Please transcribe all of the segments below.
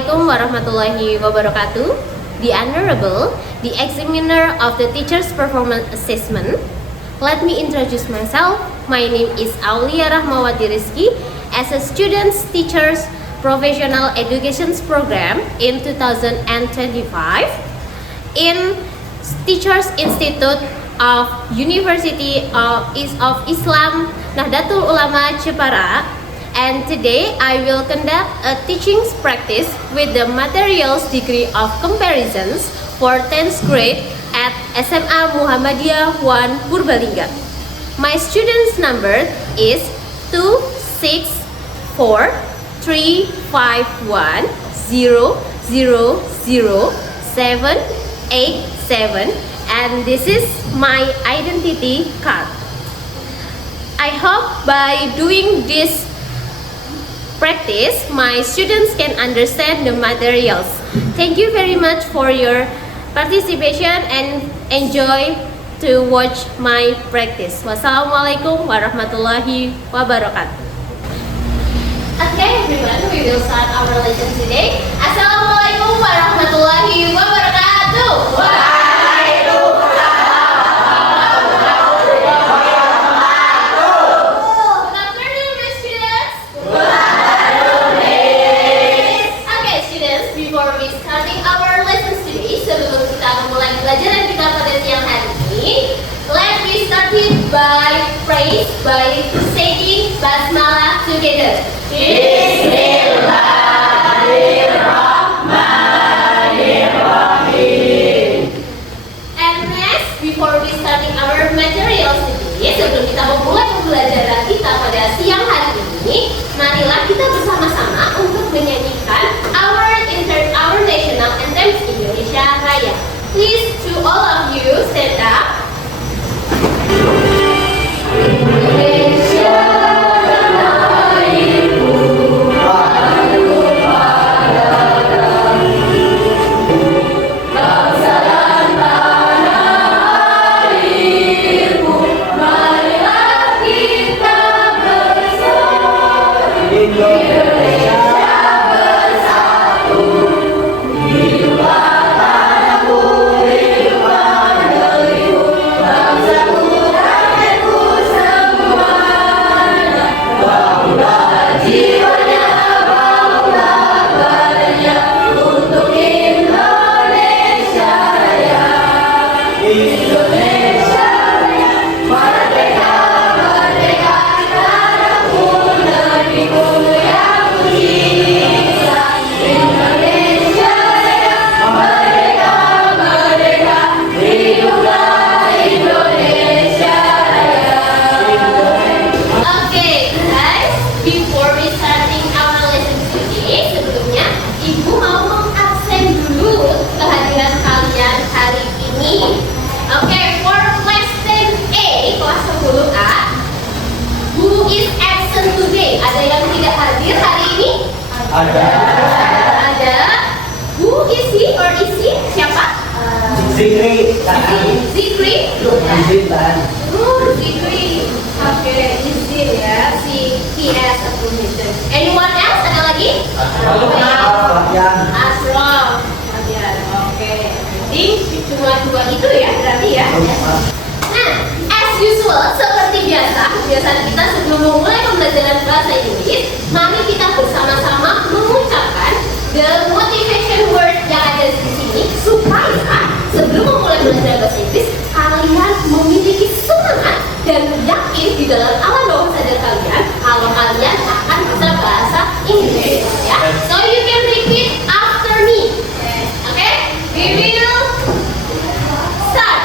Assalamualaikum warahmatullahi wabarakatuh. The Honorable, the Examiner of the Teacher's Performance Assessment. Let me introduce myself. My name is Aulia Rahmawati Rizky as a Students Teachers Professional Education Program in 2025 in Teachers Institute of University of Islam Nahdlatul Ulama Jepara. And today I will conduct a teaching practice with the materials degree of comparisons for 10th grade at SMA Muhammadiyah 1 Purbalingga. My students number is 26431000787 and this is my identity card. I hope by doing this practice, my students can understand the materials. Thank you very much for your participation and enjoy to watch my practice. Wassalamualaikum warahmatullahi wabarakatuh. Okay everyone, we will start our lesson today. Assalamualaikum warahmatullahi wabarakatuh. Pelajaran kita pada siang hari ini, let's be started by praise by saying basmalah together. Bismillahirrahmanirrahim. And next, before we starting our materials today, sebelum kita memulai pembelajaran kita pada siang hari ini, marilah kita bersama-sama untuk menyanyikan our national anthem Indonesia Raya. Please, to all of you, stand up. Ada. Who is he or is he? Siapa? Zikri. Zikri. Zikri. Oke, Zikri ya. He has a permission. Anyone else? Ada lagi? Asraf. Oke. Jadi cuma dua itu ya berarti ya. Nah, as usual seperti biasa kita sebelum memulai pembelajaran bahasa Inggris, mari kita bersama-sama mengucapkan the motivation word yang ada di sini supaya sebelum memulai belajar bahasa Inggris kalian memiliki semangat dan yakin di dalam alam bawah sadar kalian kalau kalian akan bisa bahasa Inggris ya. So you can repeat after me. Okay? We will start.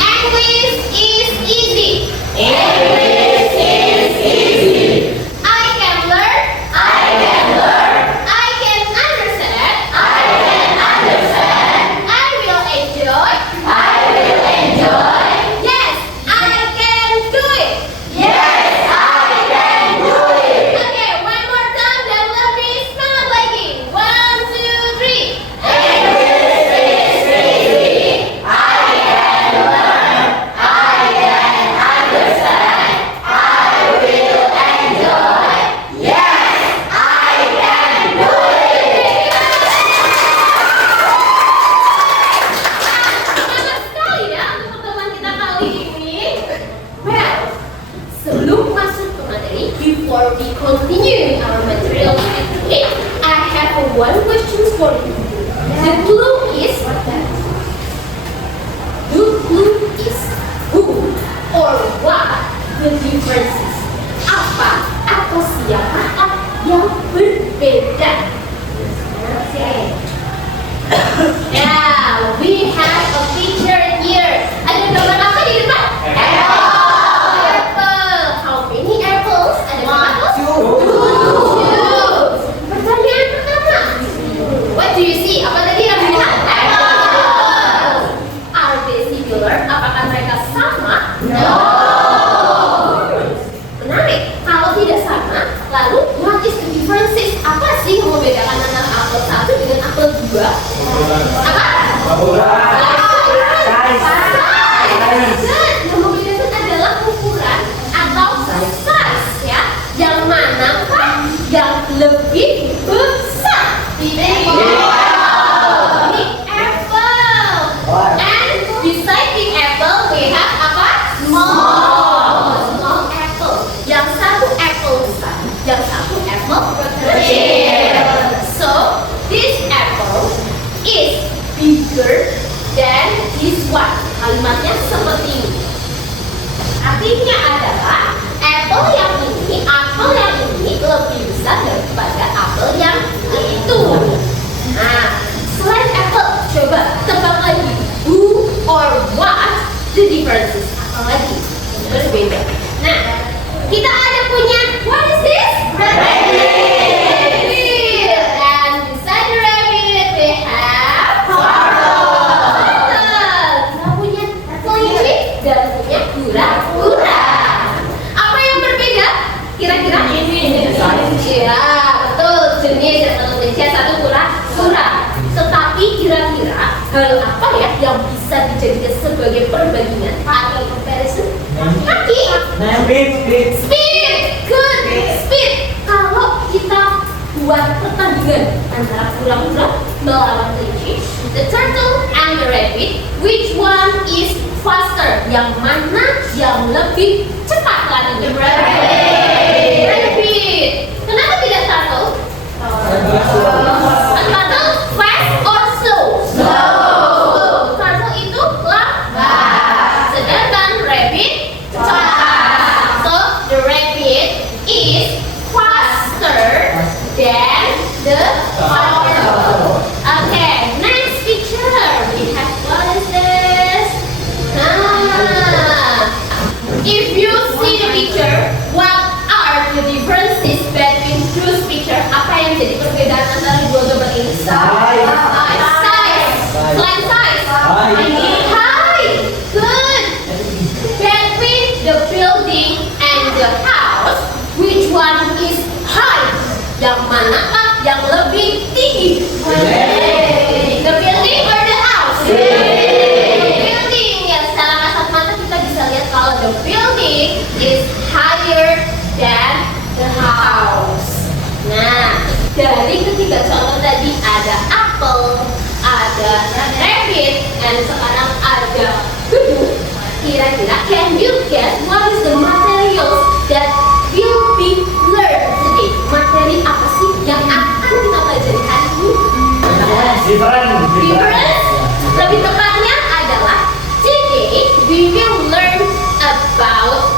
English is easy. English is easy. I can learn. one question for you. The clue is who or what the difference is. Apa atau siapa yang berbeda? Okay. Now we have a picture here. Ada gambar apa di depan? Apple. How many apples? Ada berapa? Two. Pertanyaan pertama. What do you see? Apa tadi yang dilihat? Apple. Are they similar? Apakah mereka sama? No. Menarik. Kalau tidak sama, lalu what is the differences? Apa sih yang membedakan antara apel 1 dengan apel 2? Apa? Yang membedakan adalah ukuran atau size ya. Yang manakah yang lebih besar? Big apple. And beside big apple we have apa? Small apple. Yang satu apple besar, yang satu apple kecil. So this apple is bigger than this one. Kalimatnya seperti ini. Artinya adalah apel yang ini lebih besar daripada apel yang itu. Nah, selain apple, coba tebak lagi. Who or what the differences? Apa lagi yang berbeda? Nah, kita ada punya what is this? Rabbit. And beside the rabbit we have kita punya kelinci dan punya kura-kura. Apa yang berbeda? Kira-kira ini. Ya, betul. Jenis yang satu kelinci, satu kura-kura. Tetapi kira-kira hal apa ya yang bisa dijadikan sebagai perbandingan atau comparison? Kaki. Speed. Good. Speed. Kalau kita buat pertandingan antara kura-kura melawan kelinci, the turtle and the rabbit, which one is faster? Yang mana yang lebih cepat larinya? Rabbit. Kenapa tidak turtle? Turtle fast or slow? Slow. Turtle itu lambat. Sedangkan rabbit cepat. So the rabbit is faster than the turtle. Okay, next picture. We have what is this? If you see the picture, what are the differences between those picture? Apa yang jadi perbedaan antara dua gambar ini? Size. Selain size. Height. Good. Between the building and the house, which one is high? Yang manakah yang lebih tinggi? The building or the house? Building. Ya, secara kasat mata kita bisa lihat kalau the building is higher than the house. Nah, dari ketiga contoh tadi ada apple, ada rabbit, dan sekarang ada gedung. Kira-kira can you guess what is the materials that will be learned today? Materi apa sih yang akan kita pelajari hari ini? Difference. Lebih tepatnya adalah today we will learn about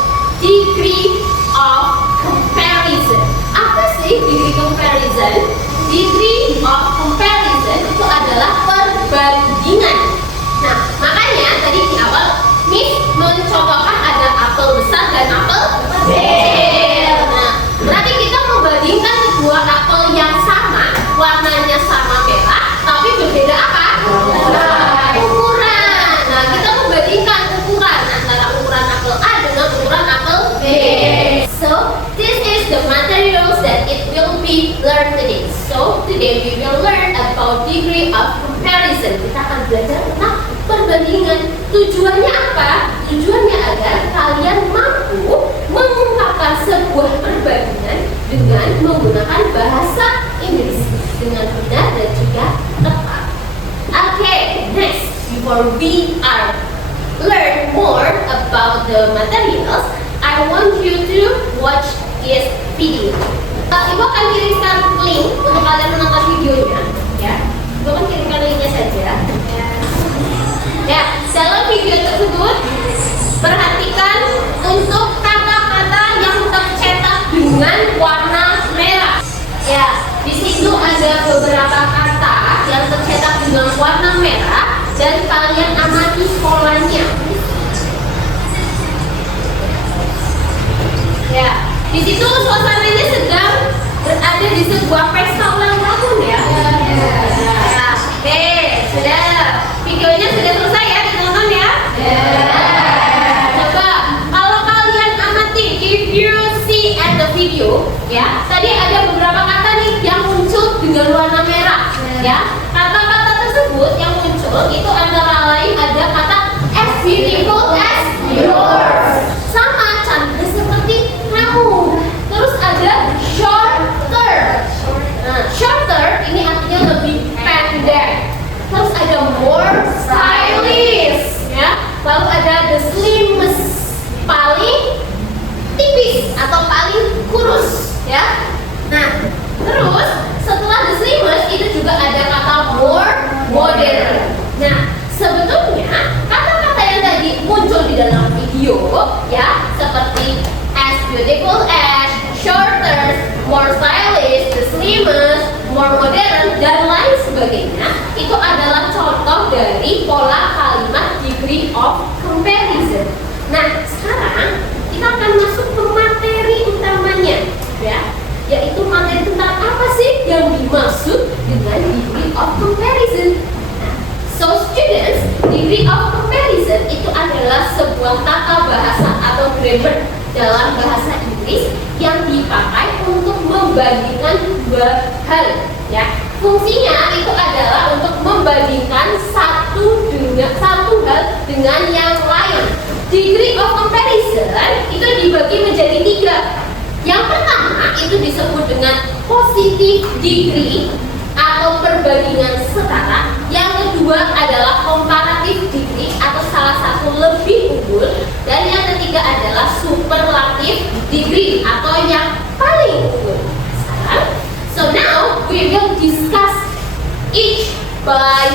degree of comparison. Apa sih degree comparison? Degree of comparison itu adalah perbandingan. Nah, makanya tadi di awal Miss mencontohkan ada apel besar dan apel kecil. Nah, berarti kita membandingkan kedua apel yang sama, warnanya sama merah, tapi berbeda apa? Ukuran. Nah, kita membandingkan ukuran antara ukuran apel A dengan ukuran apel B. So, this is the materials that it will be learned today. So, today we will learn about degree of comparison. Kita akan belajar tentang perbandingan. Tujuannya apa? Tujuannya agar kalian mampu mengungkapkan sebuah perbandingan dengan menggunakan bahasa Inggris dengan benar dan juga tepat. Okay, next, before we are learn more about the materials, I want you to watch this video. Ibu akan kirimkan link untuk kalian menonton videonya. itu ada beberapa kata yang tercetak dengan warna merah dan kalian amati polanya. Ya, di situ suasananya sedang berada di sebuah pesta ulang tahun ya. Nah, oke, sudah. Videonya sudah selesai ya, ditonton ya. Coba kalau kalian amati, if you see at the video, ya, tadi ada beberapa kata nih yang muncul dengan warna merah, ya. Kata-kata tersebut yang muncul itu antara lain ada kata as beautiful as yours, sama cantik seperti kamu. Terus ada shorter. Nah, shorter ini artinya lebih pendek. Terus ada more stylish, ya. Lalu ada the slimmest, paling tipis atau paling kurus, ya. Nah, terus setelah the slimmest itu juga ada kata more modern. Nah, sebetulnya kata-kata yang tadi muncul di dalam video, ya, seperti as beautiful as, shorter, more stylish, the slimmest, more modern, dan lain sebagainya, itu adalah contoh dari pola kalimat degree of comparison. Nah, sekarang kita akan masuk ke materi utamanya, ya, yaitu materi tentang apa sih yang dimaksud dengan degree of comparison. Nah, so students, degree of comparison itu adalah sebuah tata bahasa atau grammar dalam bahasa Inggris yang dipakai untuk membandingkan dua hal, ya. Fungsinya itu adalah untuk membandingkan satu hal dengan yang lain. Degree of comparison itu dibagi menjadi 3. Yang pertama itu disebut dengan positive degree atau perbandingan setara. Yang kedua adalah comparative degree atau salah satu lebih unggul, dan yang ketiga adalah superlative degree atau yang paling unggul. So now we will discuss each by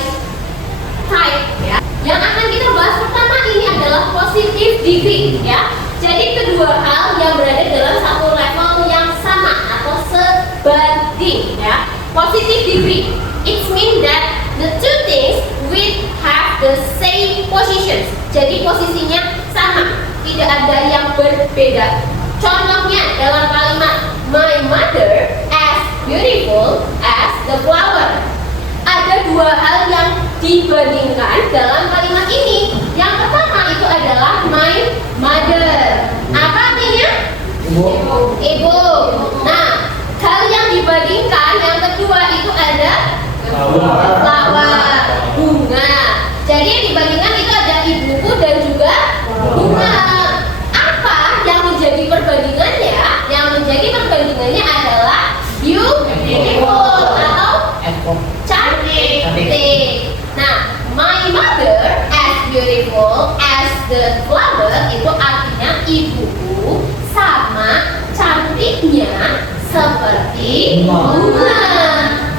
type, ya. Yang akan kita bahas pertama ini adalah positive degree, ya. Jadi kedua hal yang berada dalam satu level yang sama atau sebanding, ya. Positive degree, it means that the two things will have the same positions. Jadi posisinya sama, tidak ada yang berbeda. Contohnya dalam kalimat my mother as beautiful as the flower. Ada dua hal yang dibandingkan dalam kalimat ini. Yang pertama itu adalah my mother. Apa artinya? Ibu. Nah, hal yang dibandingkan yang kedua itu ada flower, bunga. Jadi yang dibandingkan itu ada ibuku dan juga bunga. Apa yang menjadi perbandingannya? Yang menjadi perbandingannya adalah beautiful atau cantik. Nah, my mother as beautiful as the flower itu artinya ibuku sama cantiknya seperti bunga.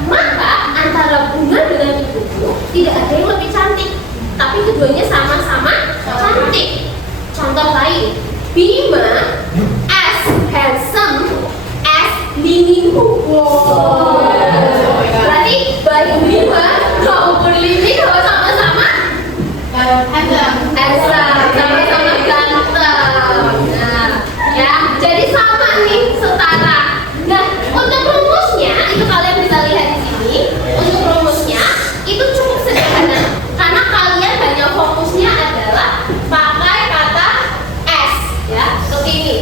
Maka antara bunga dengan ibuku tidak ada yang lebih cantik, tapi keduanya sama-sama cantik. Contoh lain, Bima as handsome as Liniho. Berarti baik Bima maupun Liniho sama-sama handsome, sama-sama ganteng. Nah, ya, jadi sama nih, setara. Nah, untuk rumusnya itu kalian bisa lihat di sini. Untuk rumusnya itu cukup sederhana, karena kalian hanya fokusnya adalah pakai kata as, ya, seperti ini.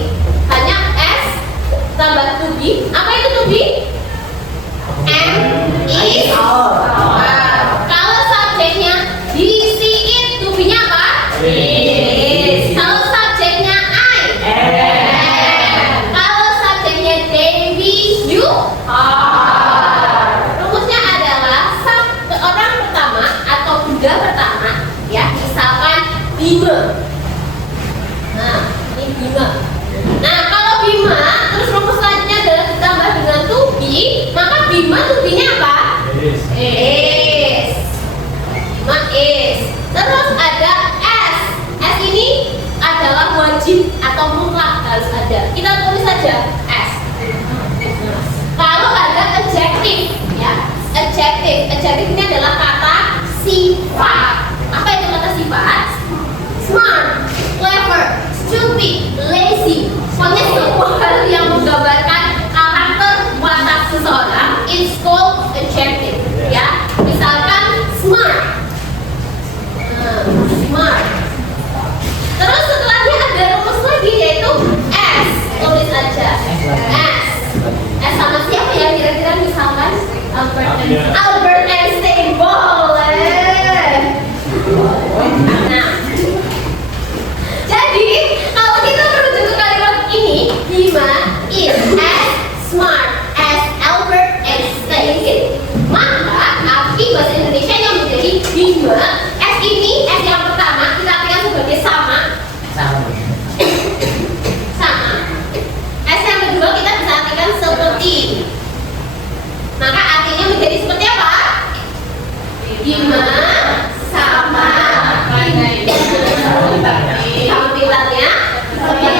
Hanya as tambah to be. Apa itu to be? And is. Kalau subjeknya he, she, it, to be-nya apa? Is. Kalau subjeknya I. Kalau subjeknya they, we, you, are. Rumusnya adalah orang pertama atau benda pertama, ya, misalkan Bima. Nah, ini Bima. Nah, kalau Bima, terus rumus selanjutnya adalah ditambah dengan to be, maka Bima to be-nya apa? Is. Bima is. Terus ada s. S ini adalah wajib atau mutlak harus ada. Kita tulis saja s. Kalau ada adjective Albert Einstein boleh. Nah, jadi kalau kita merujuk ke kalimat ini, Bima is as smart as Albert Einstein. Maka arti bahasa Indonesia yang menjadi Bima, S ini, S yang pertama kita artikan sebagai sama. Sama. S yang kedua kita bisa artikan seperti. Maka artinya menjadi seperti apa? Bima sama tampilannya seperti.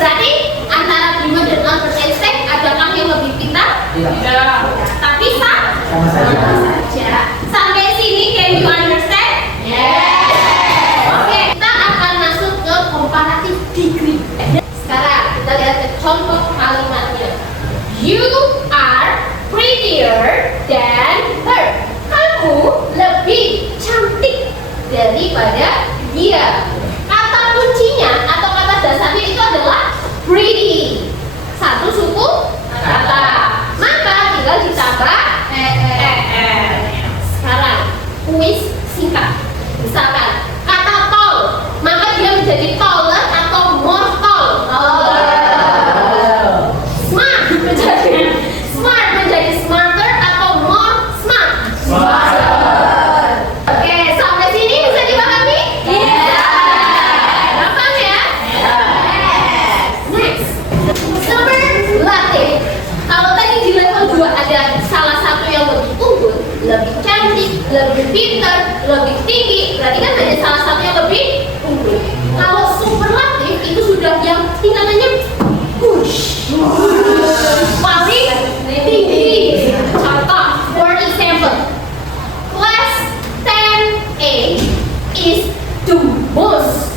Berarti antara Bima dan Albert Einstein adakah yang lebih pintar? Tidak. Tapi sama saja. Sampai sini can you understand? Oke, kita akan masuk ke comparative degree. Sekarang kita lihat ke contoh kalimatnya. You are prettier than her. Kamu lebih cantik daripada dia. Kata kuncinya atau kata dasarnya itu adalah pretty. Satu suku kata. Maka tinggal ditambah Sekarang kuis singkat. Misalkan kata tall, maka dia menjadi taller atau more tall. Smart menjadi smarter atau more smart. Oke, sampai sini bisa dipahami? Gampang ya? Next, superlative. Kalau tadi di level 2 ada salah satu yang lebih unggul, lebih cantik, lebih pintar, lebih tinggi, berarti kan ada salah satu yang lebih unggul. Kalau superlatif itu sudah yang tingkatannya push, paling tinggi. Contoh, for example, class 10A is the most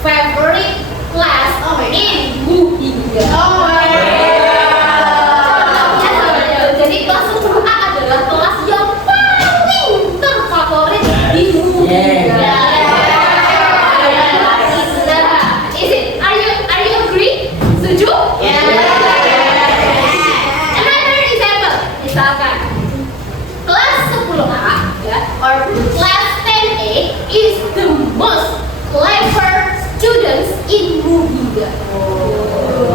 favorite class in Muhingga. Jadi kelas 10A adalah kelas yang paling terfavorit di dunia. Is it? Are you agree? Setuju? Another example, misalkan kelas 10A ya, or class 10A is the most clever students in Muhingga.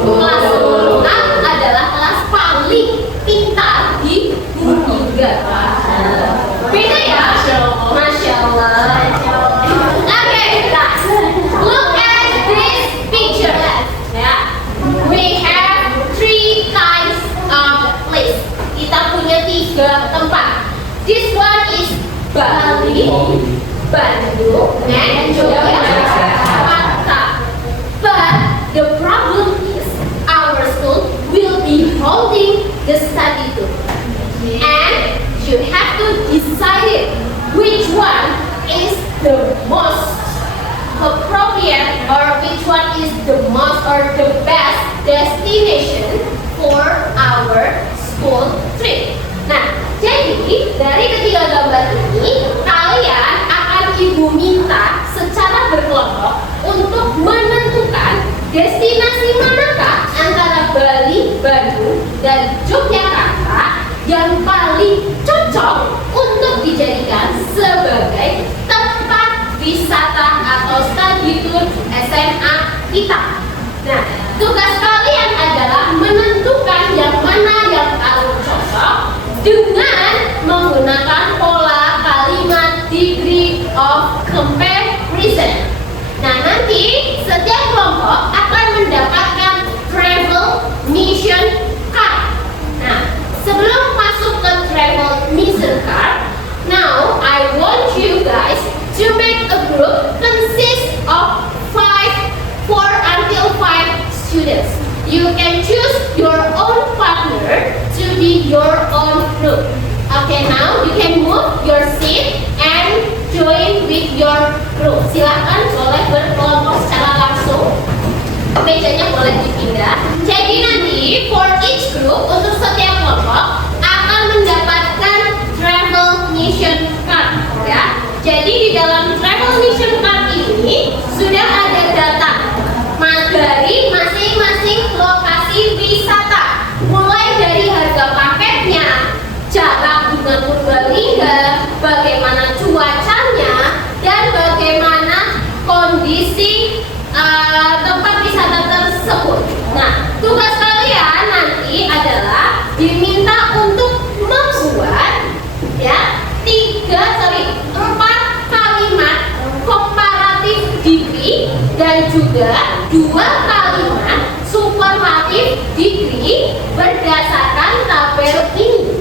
Kelas 10A adalah kelas paling pintar di Muhingga. Beda ya? Masya Allah. Oke, guys, look at this picture. Ya, we have 3 kinds of place. Kita punya 3 tempat. This one is Bali, Bandung, and Yogyakarta. But the problem is our school will be holding the study tour, and you have to decide which one is the most appropriate or which one is the most or the best destination for our school trip. Nah, jadi dari ketiga gambar ini kalian akan ibu minta secara berkelompok untuk menentukan destinasi manakah antara Bali, Bandung, dan Yogyakarta yang paling cocok untuk dijadikan sebagai tempat wisata atau study tour SMA kita. Nah, tugas kalian adalah menentukan yang mana yang paling cocok dengan menggunakan pola kalimat degree of comparison. Nah, nanti setiap kelompok akan mendapatkan travel mission card. Nah, sebelum masuk ke travel mission card, now I want you guys to make a group consist of 4 until 5 students. You can choose your own partner to be your own group. Okay, now you can move your seat and join with your group. Silahkan boleh berkelompok secara langsung. Mejanya boleh dipindah. Jadi nanti for each group untuk setiap kelompok akan mendapatkan travel mission card ya. Jadi di dalam travel mission card ini sudah ada data dari masing-masing lokasi wisata, mulai dari harga juga dua kalimat superlatif degree berdasarkan tabel ini.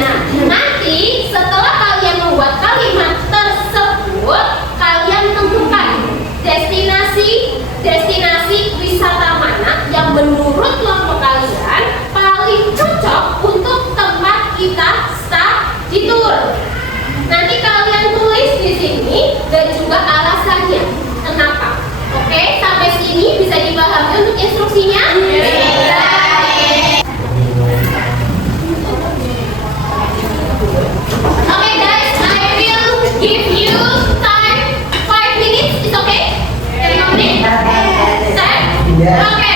Nah, nanti setelah kalian membuat kalimat tersebut, kalian tentukan destinasi wisata mana yang menurut kelompok kalian paling cocok untuk tempat kita study tour. Nanti kalian tulis di sini dan juga alasannya kenapa. Oke, sampai sini bisa dipahami untuk instruksinya? Okay guys, I will give you time 5 minutes. It's okay? Can you read? Start? Okay.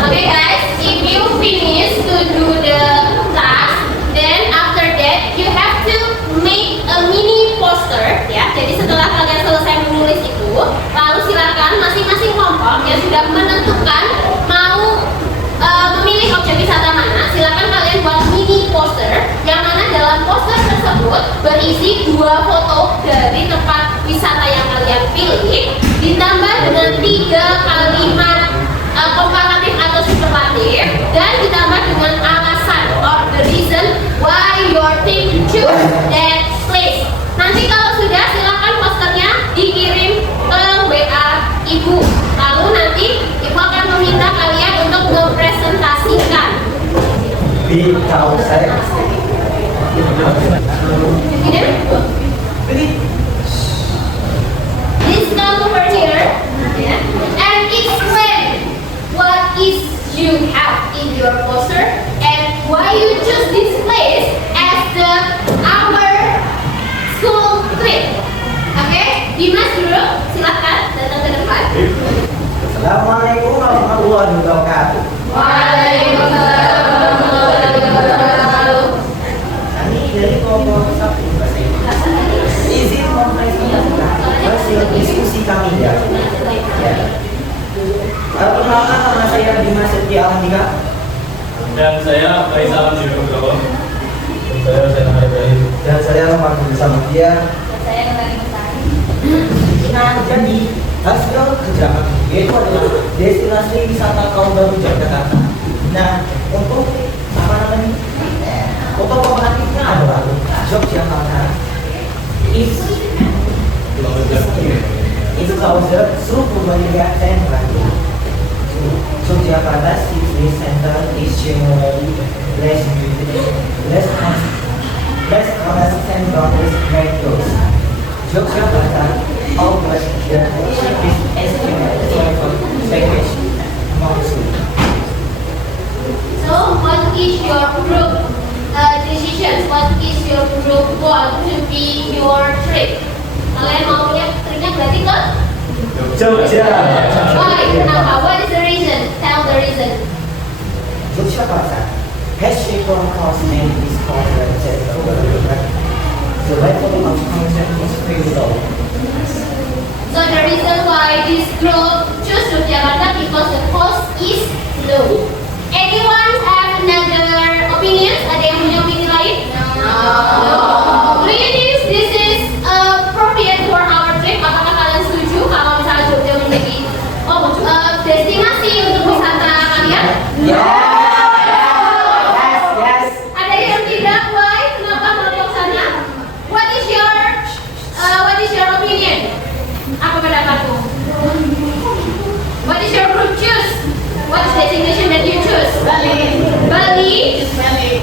Okay guys, if you finish to do the task, then after that you have to make a mini poster ya. Jadi setelah kalian selesai menulis itu, lalu silakan masing-masing kelompok yang sudah menentukan mau memilih objek wisata mana, silakan kalian buat mini poster yang mana dalam poster tersebut berisi 2 foto dari tempat wisata yang kalian pilih ditambah dengan 3 kalimat komparatif atau superlatif dan ditambah dengan alasan or the reason why your team choose that place. Nanti kalau sudah silakan posternya dikirim ke WA ibu. Lalu nanti ibu akan meminta kalian untuk mempresentasikan. Tahu saya. Please come over here and explain what is you have in your poster and why you choose this place as our school trip. Oke, Dimas dulu, silakan datang ke depan. Assalamualaikum warahmatullahi wabarakatuh. Waalaikumsalam warahmatullahi wabarakatuh. Kami dari kelompok 1 izin mempresentasikan hasil diskusi kami ya. Perkenalkan, nama saya Dimas Setia Andika. Dan saya Faisal Nugroho. Dan saya Sena Ibrahim. Dan saya Rahmat bersama dia. Nah, jadi hasil kerja kami yaitu adalah destinasi wisata kaum baru Jakarta. Nah, untuk apa namanya? Untuk komparatifnya adalah Yogyakarta is closer through Purbalingga Central. Yogyakarta city center is generally less consistent than its metros. Yogyakarta offers the cheapest estimate travel package monthly. So, what is your group decisions? What is your group want to be your trip? Kalian maunya tripnya berarti ke? Jogja. Why? Kenapa? What is the reason? Tell the reason. Yogyakarta has cheaper cost and is covered the level of content is very low. So the reason why this group choose Yogyakarta because the cost is low. Anyone have another opinion? Ada yang punya opini lain? No. Do you think this is appropriate for our trip? Apakah kalian setuju kalau misalnya Jogja menjadi destinasi untuk wisata kalian? Yes. Ada yang tidak? Why? Kenapa kelompok sana? What is your opinion? Apa pendapatmu? What is your group choose? What is destination that you choose? Bali. Bali?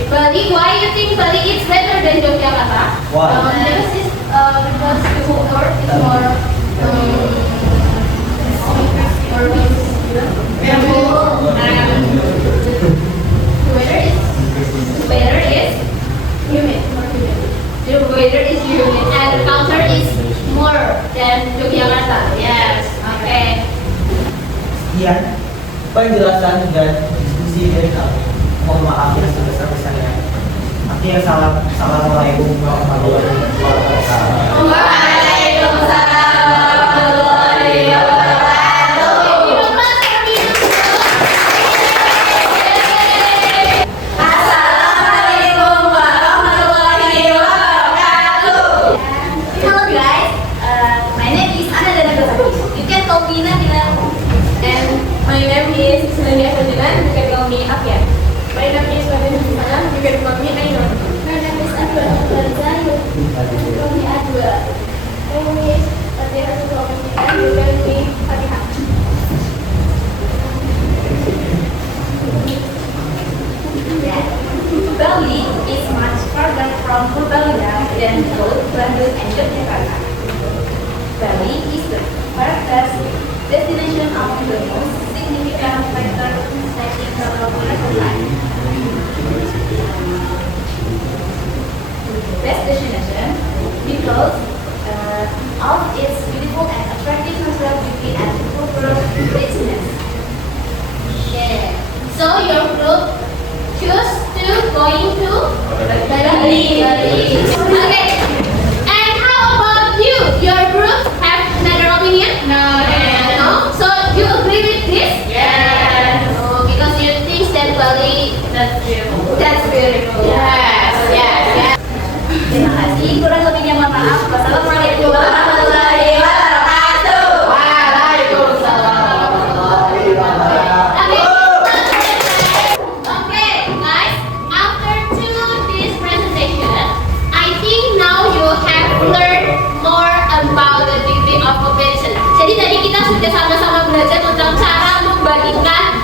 Bali. Why you think Bali is better than Yogyakarta? Why? Because the water is more the weather is humid. The weather is humid and the culture is more than Yogyakarta. penjelasan dan diskusi dari kami. Mohon maaf yang sebesar-besarnya. Akhirnya assalamualaikum warahmatullahi wabarakatuh. Hello guys, my name is Ana Dana Gosaki. You can call me Nabila. And my name is Selenia Ferdinand. You can call me Afia. My name is Ferdinand Susanam. You can call me Ainun. My name is Adwa Barza. You can call me Adwa. My name is Fatia Sukamina. You can call me Fatihah. Bali is much further from Purbalingga than both Bandung and Yogyakarta. Bali is the farthest destination of the most significant factor affecting the local life. Best destination because of its beautiful and attractive natural beauty and cultural richness. Yeah. So your group choose to going to Bali. Okay. And how about you? Your group have another opinion? No. So you agree with this? Yes. Oh, because you think that Bali That's beautiful. that's beautiful. Yes. Terima kasih. Kurang lebihnya mohon maaf. Wassalamualaikum warahmatullahi wabarakatuh. Okay, guys. After this presentation, I think now you have learned more about the degree of comparison. Jadi tadi kita sudah sama-sama belajar tentang cara membandingkan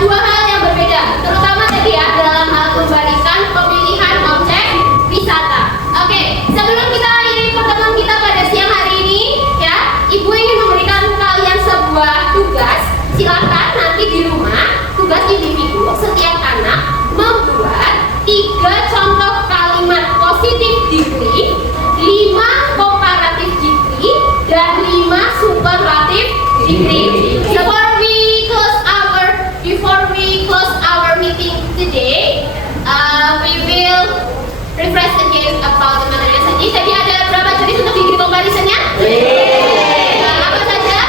dua hal yang berbeda, terutama tadi ya dalam hal membandingkan pemilihan objek wisata. Oke, sebelum kita akhiri pertemuan kita pada siang hari ini, ya, Ibu ingin memberikan kalian sebuah tugas. Silakan nanti di rumah tugas individu setiap anak membuat 3 contoh kalimat positif degree, 5 komparatif degree, dan 5 superlatif degree. Before we close our meeting today, we will refresh again about the material tadi. Tadi ada berapa jenis untuk degree comparisonnya? Apa saja?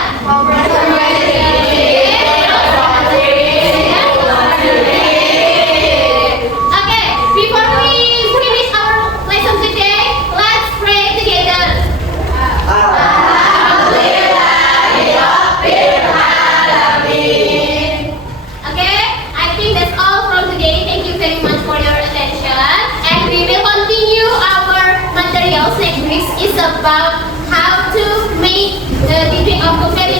Okay, before we finish our lesson today, let's pray together. Okay, I think that's all from today. Thank you very much for your attention. And we will continue our materials. Next week is about how to make the degree of comparison.